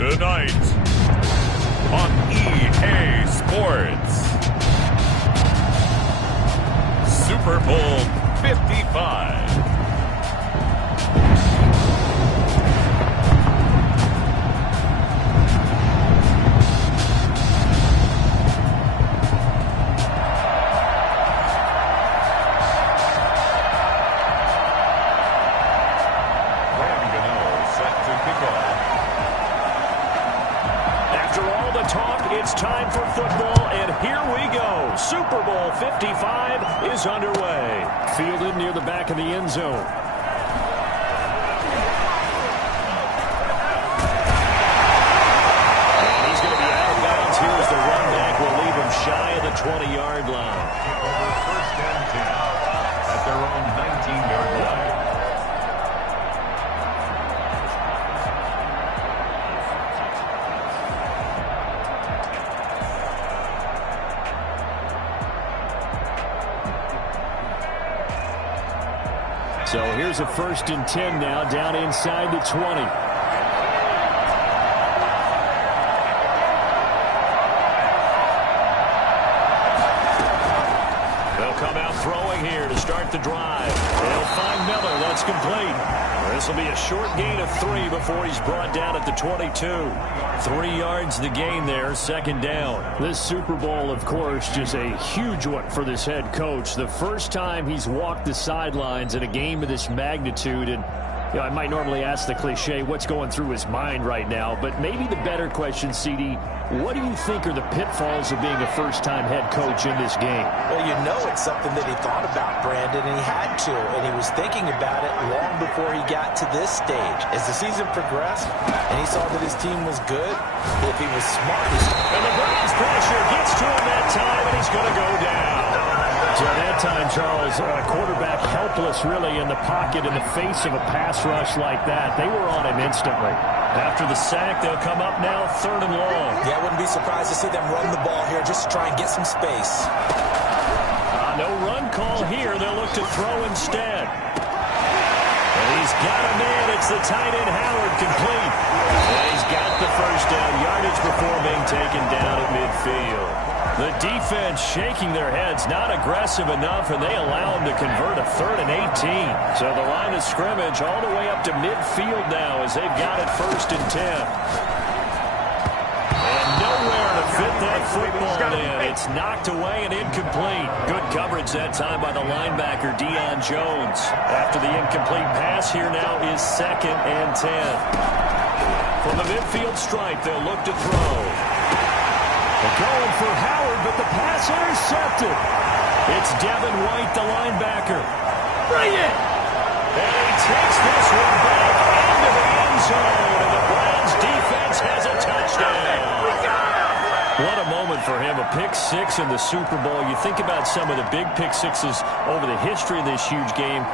Tonight on EA Sports, Super Bowl 55. It's time for football, and here we go. Super Bowl 55 is underway. Fielded near the back of the end zone. And he's going to be out of bounds here as the run back will leave him shy of the 20-yard line. Over first and 10 at their own 19-yard line. So here's a 1st and 10 now, down inside the 20. They'll come out throwing here to start the drive. They'll find Miller. That's complete. This will be a short gain of 3 before he's brought down at the 22. 3 yards the gain there, 2nd down. This Super Bowl, of course, just a huge one for this head coach. The first time he's walked the sidelines in a game of this magnitude. And I might normally ask the cliche, what's going through his mind right now? But maybe the better question, CD, what do you think are the pitfalls of being a first-time head coach in this game? Well, you know it's something that he thought about, Brandon, and he had to. And he was thinking about it long before he got to this stage. As the season progressed and he saw that his team was good, if he was smart, and the Browns pressure gets to him that time, and he's going to go down. So at that time, Charles, quarterback helpless really in the pocket in the face of a pass rush like that. They were on him instantly. After the sack, they'll come up now 3rd and long. Yeah, I wouldn't be surprised to see them run the ball here just to try and get some space. No run call here. They'll look to throw instead. And he's got a man. It's the tight end, Howard, complete. And he's got the 1st down yardage before being taken down at midfield. The defense shaking their heads, not aggressive enough, and they allow him to convert a 3rd and 18. So the line of scrimmage all the way up to midfield now as they've got it 1st and 10. And nowhere to fit that football in. It's knocked away and incomplete. Good coverage that time by the linebacker, Deion Jones. After the incomplete pass, here now is 2nd and 10. From the midfield stripe, they'll look to throw. They're going for Howard, but the pass intercepted. It's Devin White, the linebacker. Bring it! And he takes this one back into the end zone, and the Browns defense has a touchdown. What a moment for him, a pick 6 in the Super Bowl. You think about some of the big pick 6s over the history of this huge game.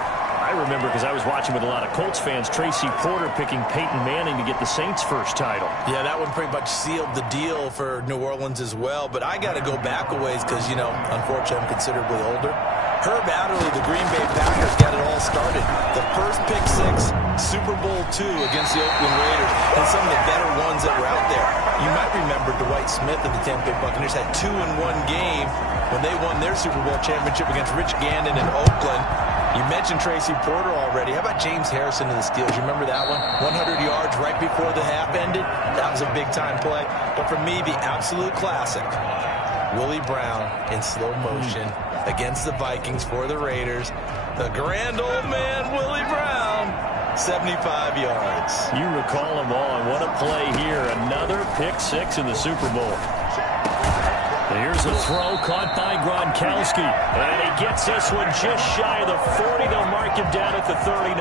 I remember, because I was watching with a lot of Colts fans, Tracy Porter picking Peyton Manning to get the Saints' first title. Yeah, that one pretty much sealed the deal for New Orleans as well. But I got to go back a ways because, unfortunately, I'm considerably older. Herb Adderley, the Green Bay Packers, got it all started. The first pick 6, Super Bowl II against the Oakland Raiders, and some of the better ones that were out there. You might remember Dwight Smith of the Tampa Bay Buccaneers had 2 in one game when they won their Super Bowl championship against Rich Gannon in Oakland. You mentioned Tracy Porter already. How about James Harrison of the Steelers? You remember that one? 100 yards right before the half ended. That was a big-time play. But for me, the absolute classic, Willie Brown in slow motion against the Vikings for the Raiders. The grand old man, Willie Brown, 75 yards. You recall them all, and what a play here. Another pick 6 in the Super Bowl. Here's a throw caught by Gronkowski. And he gets this one just shy of the 40. They'll mark him down at the 39.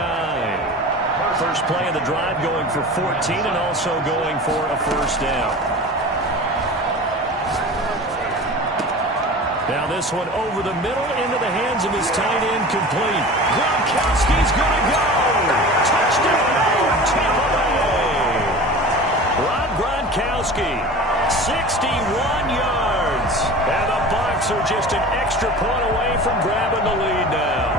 First play of the drive going for 14 and also going for a 1st down. Now this one over the middle into the hands of his tight end, complete. Gronkowski's going to go. Touchdown, Tampa Bay. Rob Gronkowski, 61 yards. And the Bucs are just an extra point away from grabbing the lead now.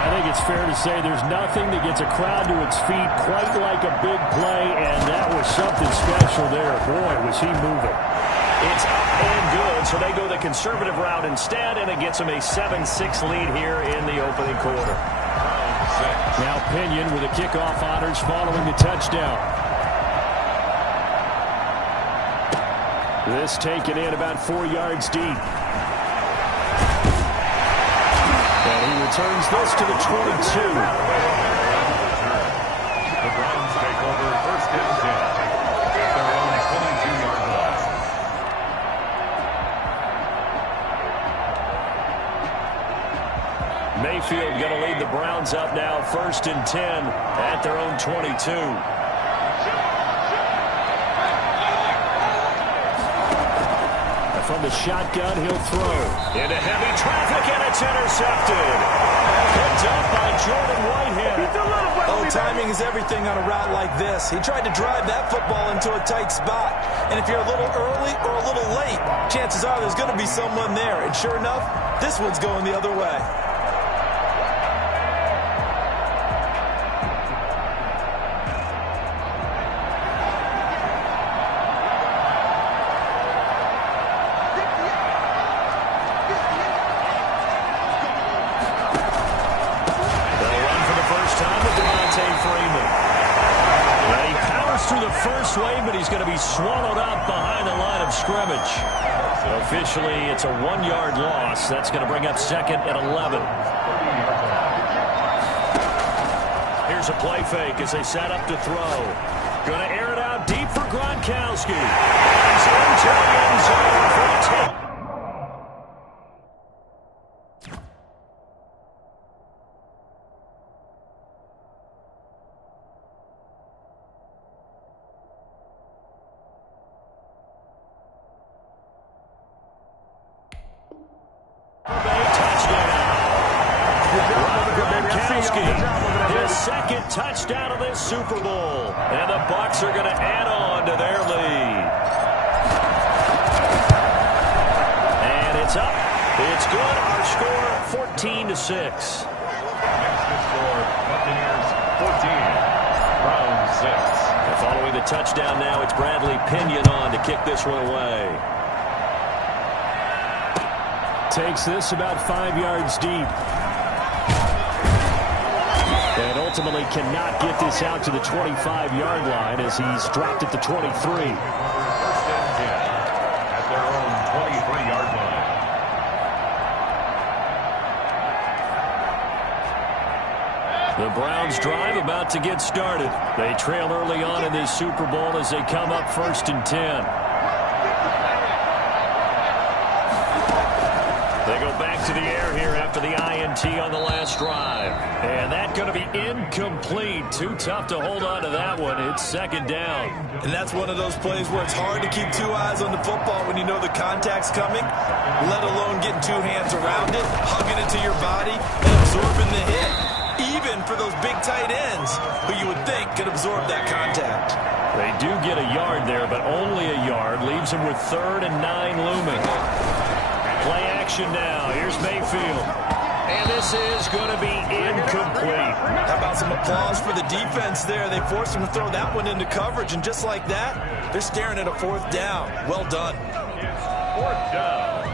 Now think it's fair to say there's nothing that gets a crowd to its feet quite like a big play, and that was something special there. Boy, was he moving. It's up and good, so they go the conservative route instead, and it gets them a 7-6 lead here in the opening quarter. Now Pinion with the kickoff honors following the touchdown. This taken in about 4 yards deep. And he returns this to the 22. The Browns take over first and 10 at their own 22-yard line. Mayfield going to lead the Browns up now, first and 10 at their own 22. From the shotgun, he'll throw. Into heavy traffic, and it's intercepted. Picked up by Jordan Whitehead. Oh, timing is everything on a route like this. He tried to drive that football into a tight spot. And if you're a little early or a little late, chances are there's going to be someone there. And sure enough, this one's going the other way. But he's going to be swallowed up behind the line of scrimmage. So officially, it's a 1-yard loss. That's going to bring up second and 11. Here's a play fake as they set up to throw. Going to air it out deep for Gronkowski. He's into the end zone for a take. His second touchdown of this Super Bowl. And the Bucs are going to add on to their lead. And it's up. It's good. Our score, 14-6. Next to score, Buccaneers 14, Browns 6. And following the touchdown now, it's Bradley Pinion on to kick this one away. Takes this about 5 yards deep. And ultimately cannot get this out to the 25-yard line as he's dropped at the 23. First and 10 at their own 23-yard line. The Browns drive about to get started. They trail early on in this Super Bowl as they come up first and 10. They go back to the air here after the INT on the last drive. And that's going to be incomplete. Too tough to hold on to that one. It's second down. And that's one of those plays where it's hard to keep two eyes on the football when you know the contact's coming, let alone getting two hands around it, hugging it to your body, and absorbing the hit. Even for those big tight ends who you would think could absorb that contact. They do get a yard there, but only a yard. Leaves them with 3rd and 9 looming. Play action now. Here's Mayfield. And this is going to be incomplete. How about some applause for the defense there? They forced him to throw that one into coverage, and just like that, they're staring at a 4th down. Well done. 4th down.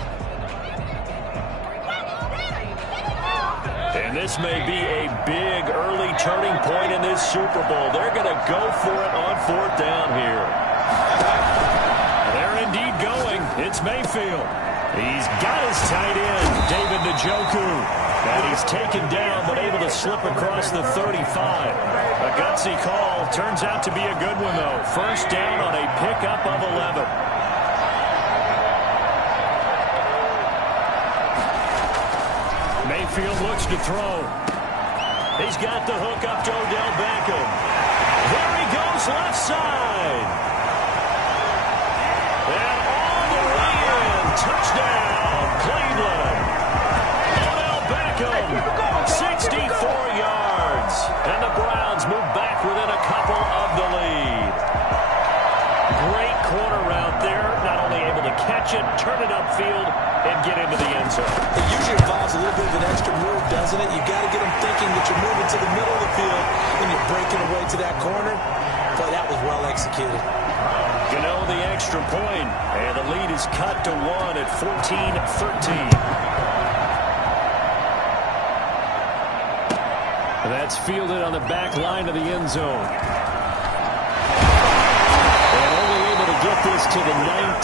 And this may be a big early turning point in this Super Bowl. They're going to go for it on 4th down here. They're indeed going. It's Mayfield. He's got his tight end, David Njoku. And he's taken down but able to slip across the 35. A gutsy call. Turns out to be a good one, though. First down on a pickup of 11. Mayfield looks to throw. He's got the hook up to Odell Beckham. There he goes left side. And all the way in. Touchdown, Cleveland. Odell Beckham, 64 yards. And the Browns move back within a couple of the lead. Great corner route there. Not only able to catch it, turn it upfield, and get into the end zone. It usually involves a little bit of an extra move, doesn't it? You've got to get them thinking that you're moving to the middle of the field and you're breaking away to that corner. Boy, that was well executed. Gano the extra point, and the lead is cut to 1 at 14-13. That's fielded on the back line of the end zone. And only able to get this to the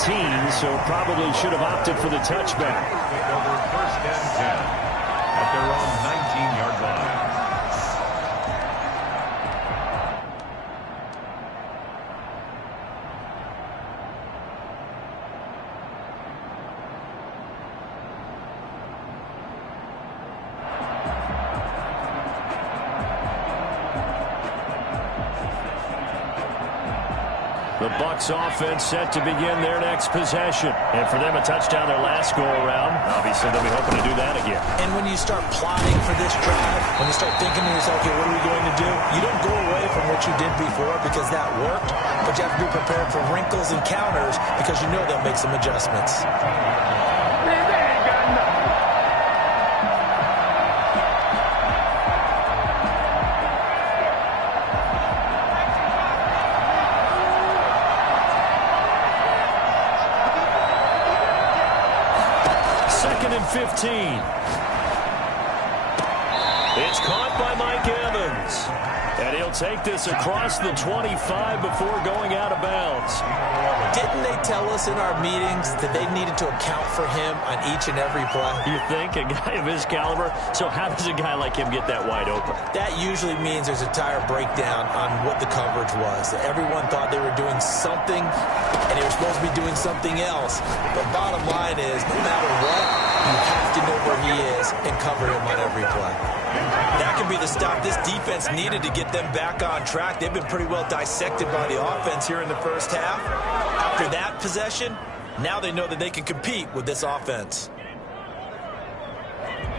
19, so probably should have opted for the touchback. Over first and 10 at their own 19-yard line. The Bucs offense set to begin their next possession. And for them, a touchdown their last go-around. Obviously, they'll be hoping to do that again. And when you start plotting for this drive, when you start thinking to yourself, okay, what are we going to do? You don't go away from what you did before because that worked, but you have to be prepared for wrinkles and counters because you know they'll make some adjustments. Second and 15. It's caught by Mike Evans. And he'll take this across the 25 before going out of bounds. Didn't they tell us in our meetings that they needed to account for him on each and every play? You think? A guy of his caliber? So how does a guy like him get that wide open? That usually means there's a tire breakdown on what the coverage was. Everyone thought they were doing something, and they were supposed to be doing something else. But bottom line is, no matter what, you have to know where he is and cover him on every play. That could be the stop this defense needed to get them back on track. They've been pretty well dissected by the offense here in the first half. After that possession, now they know that they can compete with this offense.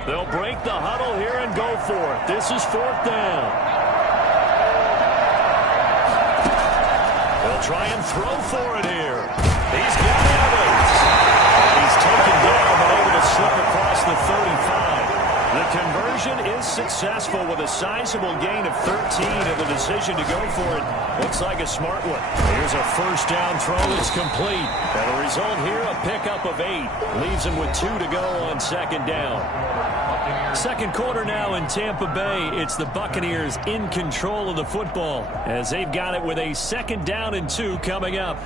They'll break the huddle here and go for it. This is fourth down. They'll try and throw for it here. He's got Evans. And he's taken down but able to slip across the 35. The conversion is successful with a sizable gain of 13, and the decision to go for it looks like a smart one. Here's a first down throw. It's complete. And the result here, a pickup of 8. Leaves them with 2 to go on second down. Second quarter now in Tampa Bay. It's the Buccaneers in control of the football as they've got it with a second down and 2 coming up.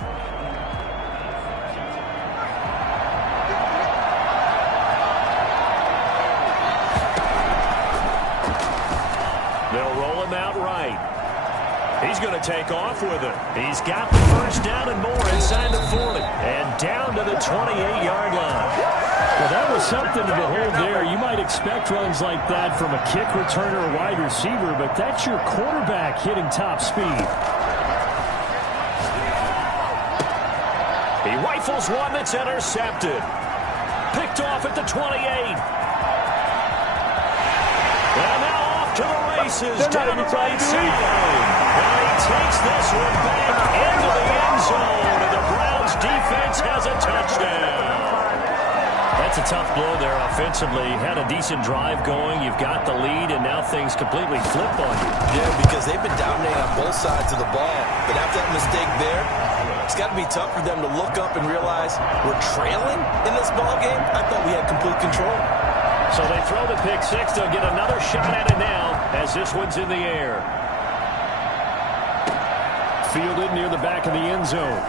They'll roll him out right. He's going to take off with it. He's got the first down and more inside the 40. And down to the 28-yard line. Well, that was something to behold there. You might expect runs like that from a kick returner or wide receiver, but that's your quarterback hitting top speed. He rifles one that's intercepted. Picked off at the 28. And now off to the races down the right side. And he takes this one back into the end zone. And the Browns defense has a touchdown. That's a tough blow there offensively. Had a decent drive going. You've got the lead, and now things completely flip on you. Yeah, because they've been dominating on both sides of the ball. But after that mistake there, it's got to be tough for them to look up and realize we're trailing in this ball game. I thought we had complete control. So they throw the pick six. They'll get another shot at it now as this one's in the air. Fielded near the back of the end zone.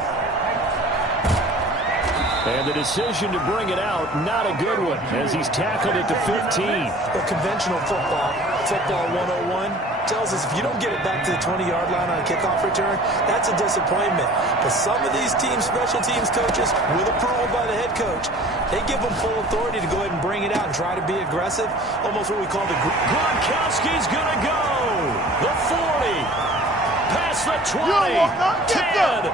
And the decision to bring it out, not a good one, as he's tackled it to 15. Well, conventional football 101, tells us if you don't get it back to the 20-yard line on a kickoff return, that's a disappointment. But some of these teams, special teams coaches, with approval by the head coach, they give them full authority to go ahead and bring it out and try to be aggressive, almost what we call the... Gronkowski's going to go. The 40. Past the 20. 10.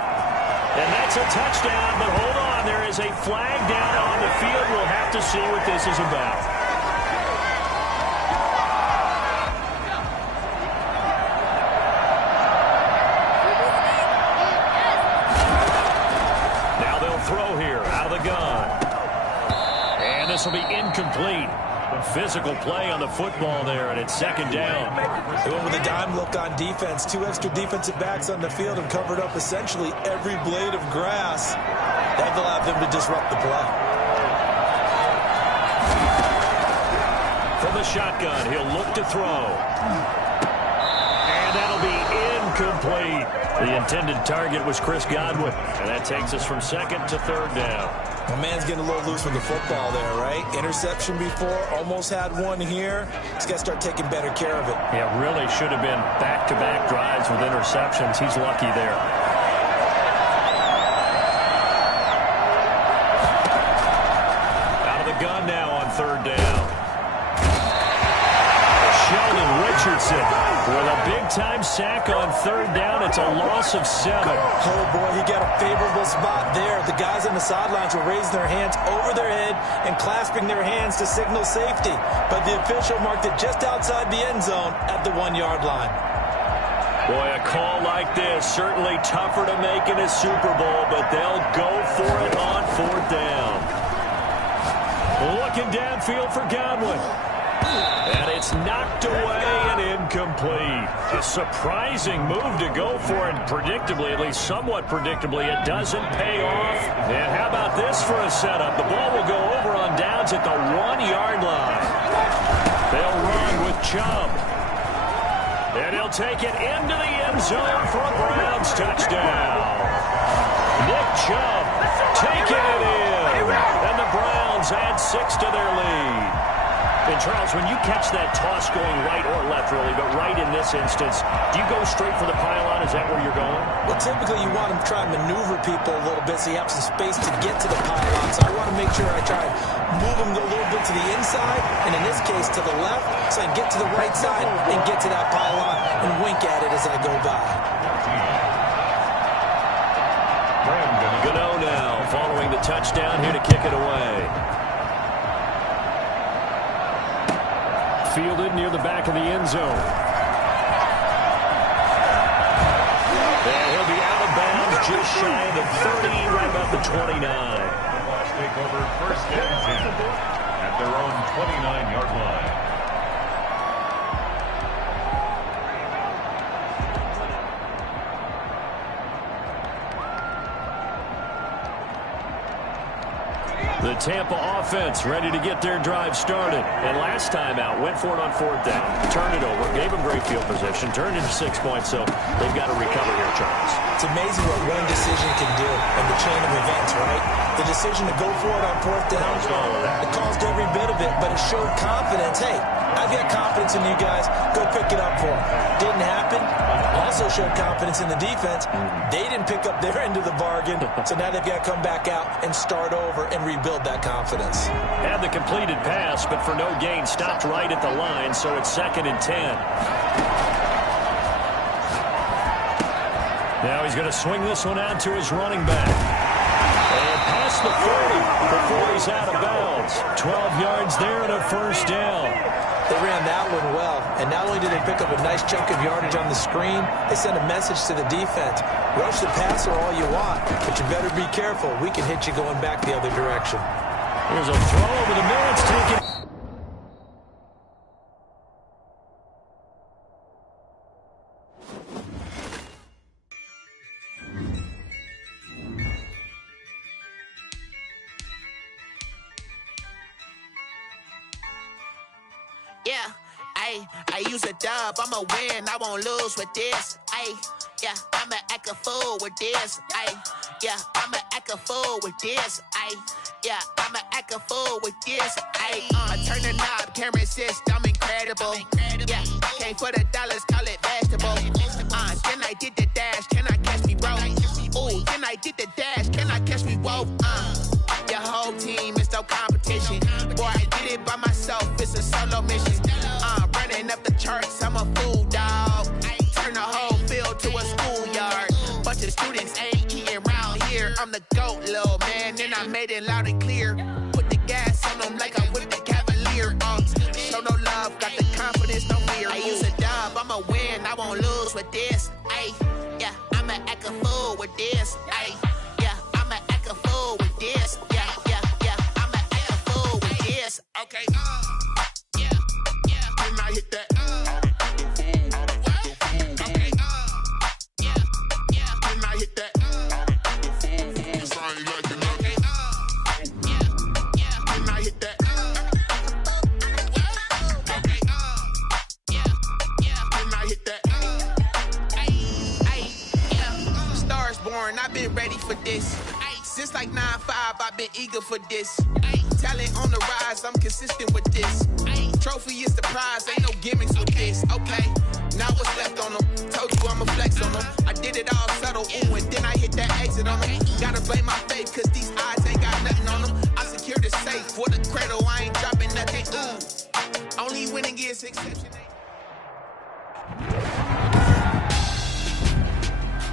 And that's a touchdown, but hold on. There is a flag down on the field. We'll have to see what this is about. Now they'll throw here out of the this will be incomplete. Physical play on the football there, and it's second down. They went with a dime look on defense. 2 extra defensive backs on the field and covered up essentially every blade of grass. That allowed them to disrupt the play. From the shotgun, he'll look to throw. And that'll be incomplete. The intended target was Chris Godwin. And that takes us from second to third down. My man's getting a little loose with the football there, right? Interception before, almost had one here. He's got to start taking better care of it. Yeah, really should have been back-to-back drives with interceptions. He's lucky there. Out of the gun now on third down. Sheldon Richardson with a big-time sack on third down. It's a loss of 7. Oh, boy, he got a favorable spot there. The guys on the sidelines were raising their hands over their head and clasping their hands to signal safety. But the official marked it just outside the end zone at the 1-yard line. Boy, a call like this, certainly tougher to make in a Super Bowl, but they'll go for it on fourth down. Looking downfield for Godwin. And it's knocked away and incomplete. A surprising move to go for it. Predictably, at least somewhat predictably, it doesn't pay off. And how about this for a setup? The ball will go over on downs at the 1-yard line. They'll run with Chubb. And he'll take it into the end zone for a Browns touchdown. Nick Chubb taking it in. And the Browns add 6 to their lead. And, Charles, when you catch that toss going right or left, really, but right in this instance, do you go straight for the pylon? Is that where you're going? Well, typically you want to try and maneuver people a little bit so you have some space to get to the pylon. So I want to make sure I try and move them a little bit to the inside, and in this case to the left, so I can get to the right side and get to that pylon and wink at it as I go by. Gano now following the touchdown here to kick it away. Fielded near the back of the end zone. And he'll be out of bounds just shy of the 30, right about the 29. Take over first and 10 at their own 29-yard line. The Tampa offense ready to get their drive started. And last time out, went for it on fourth down. Turned it over, gave them great field position, turned into 6 points, so they've got to recover here, Charles. It's amazing what one decision can do in the chain of events, right? The decision to go for it on fourth down, it caused every bit of it, but it showed confidence. Hey, I've got confidence in you guys. Go pick it up for them. Didn't happen. Also showed confidence in the defense. They didn't pick up their end of the bargain, so now they've got to come back out and start over and rebuild that confidence. Had the completed pass, but for no gain, stopped right at the line, so it's 2nd and 10. Now he's going to swing this one out to his running back. And past the 40 before he's out of bounds. 12 yards there and a first down. They ran that one well, and not only did they pick up a nice chunk of yardage on the screen, they sent a message to the defense. Rush the passer all you want, but you better be careful. We can hit you going back the other direction. Here's a throw over the middle. It's taken. Yeah, I use a dub, I'ma win, I won't lose with this. Yeah, I'ma act a fool with this. Yeah, I'ma act a fool with this. Yeah, I'ma act a fool with this. I turn the knob, camera assist, I'm incredible. Yeah, came for the dollars, call it vegetable. Then I did the dash, can I catch me, bro? Ooh, then I did the dash, can I catch me, whoa? Your whole team is no competition. Boy, I did it by myself, it's a solo mission. Running up the charts, I'm a fool, dog. Turn the whole field to a schoolyard. Bunch of students ain't eating around here. I'm the GOAT, little man, and I made it loud and clear. Put the gas on them like I'm with the Cavalier. Show no love, got the confidence, no fear. I use a dub, I'ma win, I won't lose with this. Yeah, I'ma act a fool with this. Yeah, I'ma act a fool with this. Yeah, I'ma act a fool with this. ready for this. Ay, since like 9-5, I've been eager for this. Ay, talent on the rise, I'm consistent with this. Ay, trophy is the prize, ain't no gimmicks with this. Okay, now what's left on them? Told you I'ma flex on them. I did it all subtle, ooh, and then I hit that exit on them. Gotta blame my faith, cause these eyes ain't got nothing on them. I secure the safe for the cradle, I ain't dropping nothing, ooh. Only winning is exception.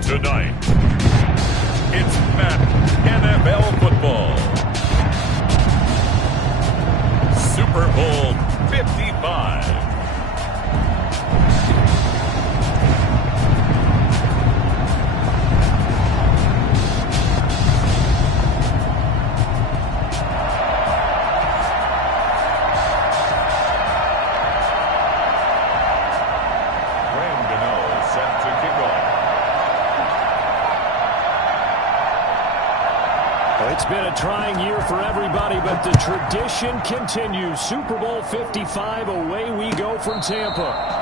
Tonight, it's Madden NFL football. Super Bowl 55. It's been a trying year for everybody, but the tradition continues. Super Bowl 55, away we go from Tampa.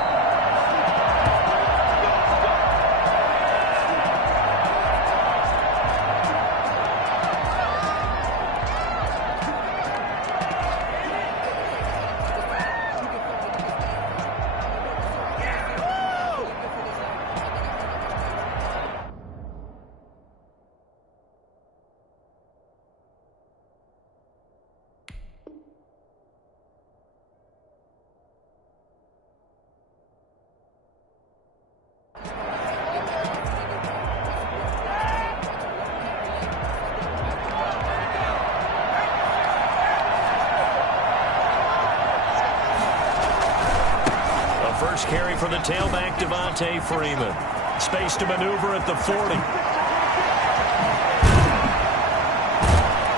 First carry for the tailback, Devontae Freeman. Space to maneuver at the 40.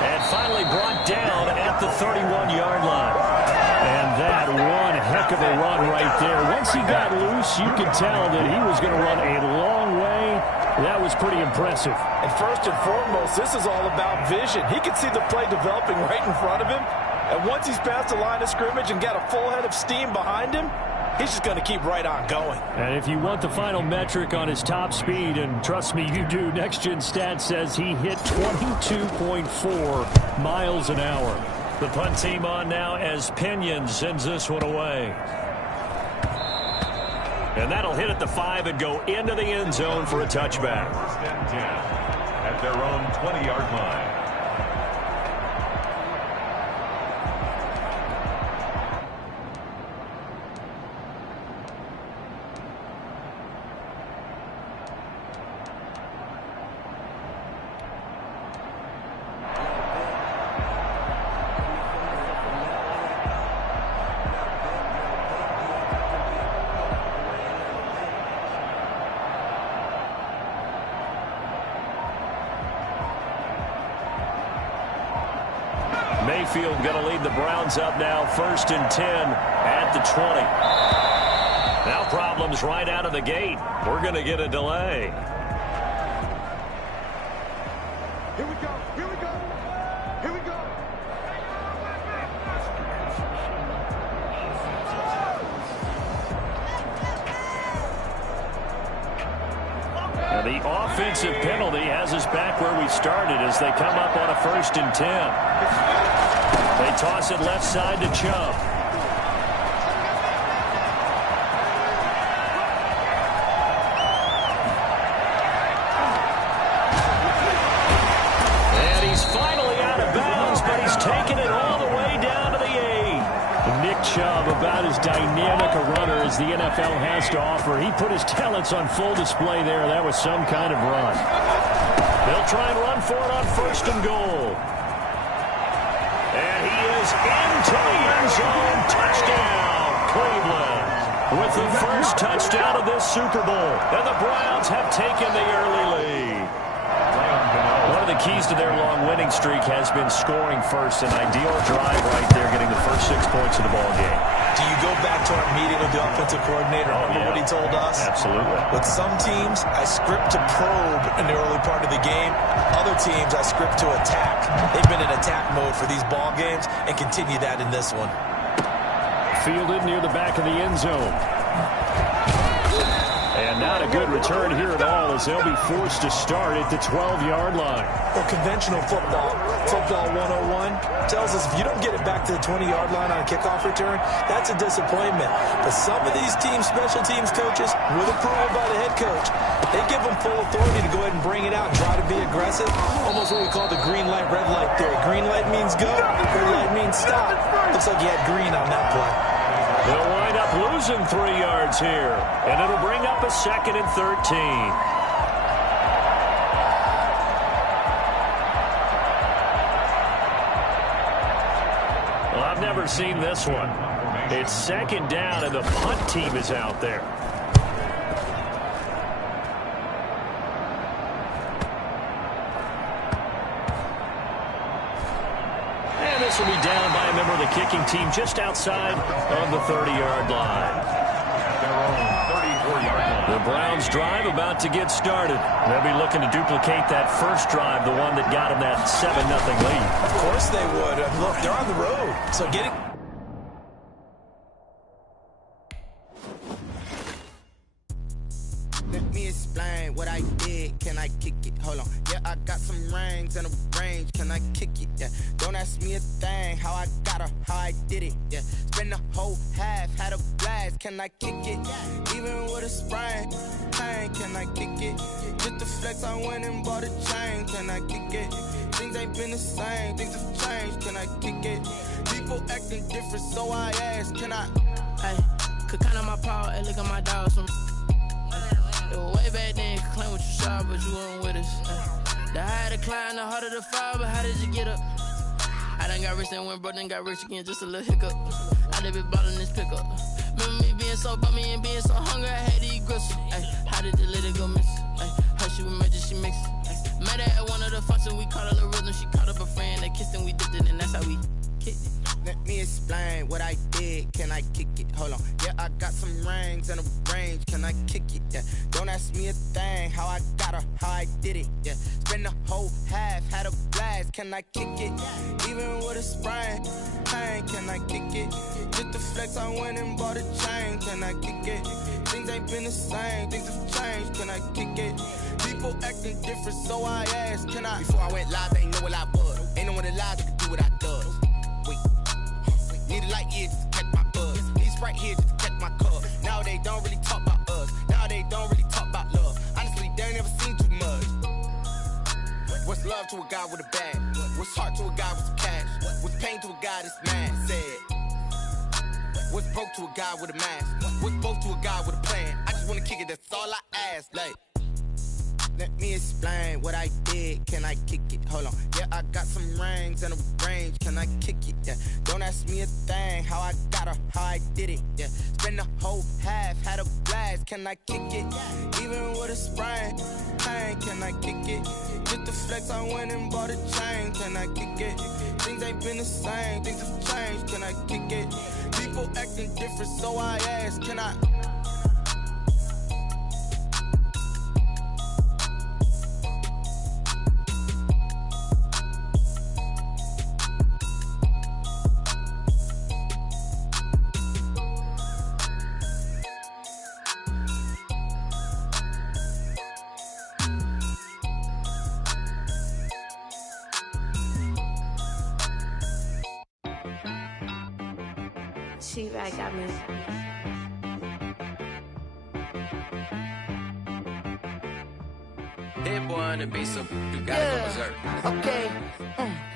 And finally brought down at the 31-yard line. And that one heck of a run right there. Once he got loose, you could tell that he was going to run a long way. That was pretty impressive. And first and foremost, this is all about vision. He can see the play developing right in front of him. And once he's past the line of scrimmage and got a full head of steam behind him, he's just going to keep right on going. And if you want the final metric on his top speed, and trust me, you do, Next Gen Stats says he hit 22.4 miles an hour. The punt team on now as Pinion sends this one away. And that'll hit at the 5 and go into the end zone for a touchback. First and 10 at their own 20-yard line. Mayfield going to lead the Browns up now, 1st and 10 at the 20. Now problems right out of the gate. We're going to get a delay. Here we go. Here we go. Here we go. Now the offensive penalty has us back where we started as they come up on a 1st and 10. They toss it left side to Chubb. And he's finally out of bounds, but he's taken it all the way down to the 8. Nick Chubb, about as dynamic a runner as the NFL has to offer. He put his talents on full display there. That was some kind of run. They'll try and run for it on 1st and goal. And he is into the end zone. Touchdown, Cleveland. With the first touchdown of this Super Bowl. And the Browns have taken the early lead. One of the keys to their long winning streak has been scoring first. An ideal drive right there, getting the first 6 points of the ball game. Do you go back to our meeting with the offensive coordinator? Remember what he told us? Absolutely. With some teams, I script to probe in the early part of the game. Other teams, I script to attack. They've been in attack mode for these ball games and continue that in this one. Fielded near the back of the end zone. And not a good return here at all, as they'll be forced to start at the 12-yard line. Well, conventional football 101, tells us if you don't get it back to the 20-yard line on a kickoff return, that's a disappointment. But some of these special teams coaches, with approval by the head coach, they give them full authority to go ahead and bring it out and try to be aggressive. Almost what we call the green light, red light theory. Green light means go, red light means stop. Looks like you had green on that play. They'll wind up losing 3 yards here, and it'll bring up a 2nd and 13. Well, I've never seen this one. It's 2nd down, and the punt team is out there. And this will be down by a member of the kicking team just outside of the 30-yard line. Their own 34-yard line. The Browns drive about to get started. They'll be looking to duplicate that first drive, the one that got them that 7-0 lead. Of course they would. Look, they're on the road, so getting... Let me explain what I did. Can I kick it? Hold on. Yeah, I got some rings and a range. Can I kick it? Yeah. Don't ask me a thing. How I got her, how I did it. Yeah. Spend the whole half, had a blast. Can I kick it? Even with a sprain. Pain, can I kick it? Just the flex, I went and bought a chain. Can I kick it? Things ain't been the same. Things have changed. Can I kick it? People acting different, so I ask. Can I? Hey, could count on my power and look at my dogs from. It was way back then, could claim what you saw, but you weren't with us. The higher the climb, the harder the fall, but how did you get up? I done got rich and went broke, then got rich again, just a little hiccup. I done been ballin' this pickup. Remember me being so bummy and being so hungry, I had to eat gristle. Ay, how did the little go miss? Ay, her she was emergency mix. Met her at one of the functions, we caught a little rhythm. She caught up a friend, they kissed and we dipped it, and that's how we kicked it. Let me explain what I did. Can I kick it? Hold on. Yeah, I got some rings and a range. Can I kick it? Yeah. Don't ask me a thing. How I got her, how I did it. Yeah. Spend the whole half, had a blast. Can I kick it? Even with a sprain. Pain, can I kick it? Just the flex, I went and bought a chain. Can I kick it? Things ain't been the same. Things have changed. Can I kick it? People acting different, so I asked. Can I? Before I went live, they ain't know what I was. Ain't no one alive that could do what I does. Need a light year just to catch my buzz. Need Sprite here just to catch my cup. Now they don't really talk about us. Now they don't really talk about love. Honestly, they ain't never seen too much. What's love to a guy with a bag? What's heart to a guy with some cash? What's pain to a guy that's mad? Said. What's broke to a guy with a mask? What's both to a guy with a plan? I just wanna kick it, that's all I ask. Like, let me explain what I did. Can I kick it? Hold on. Yeah, I got some rings and a range. Can I kick it? Yeah. Don't ask me a thing. How I got her, how I did it. Yeah. Spend the whole half, had a blast. Can I kick it? Even with a sprain. Pain, can I kick it? Just the flex, I went and bought a chain. Can I kick it? Things ain't been the same. Things have changed. Can I kick it? People acting different, so I ask. Can I? T-Rag got me. Hit boy on the beat, so you gotta go berserk. Okay.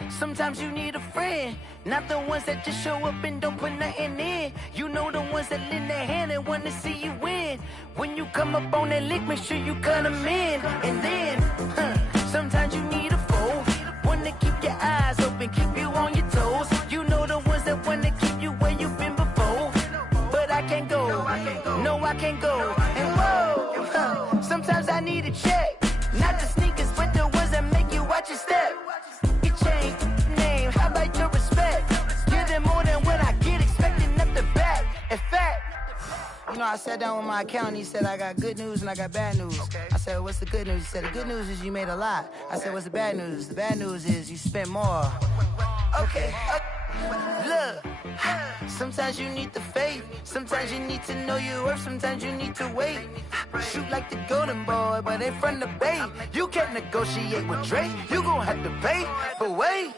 Sometimes you need a friend, not the ones that just show up and don't put nothing in. You know the ones that lend their hand and want to see you win. When you come up on that lick, make sure you cut them in. And then, sometimes you need a foe, one to keep your eyes open, keep you on your toes. You know the ones that want to keep you where you've been before. But I can't go, no I can't go. And whoa, sometimes I need a check. Not the sneakers, but the ones that make you watch your step. You change name, how about your respect? Give them more than what I get, expecting up the back. In fact, you know, I sat down with my accountant, he said, I got good news and I got bad news. Okay. I said, what's the good news? He said, the good news is you made a lot. I said, what's the bad news? The bad news is you spent more. Okay. Look, Sometimes you need the faith. Sometimes you need to know your worth. Sometimes you need to wait. Shoot like the golden boy, but in front of Bay. You can't negotiate with Drake. You gon' have to pay. But wait,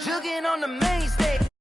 jugging on the main stage.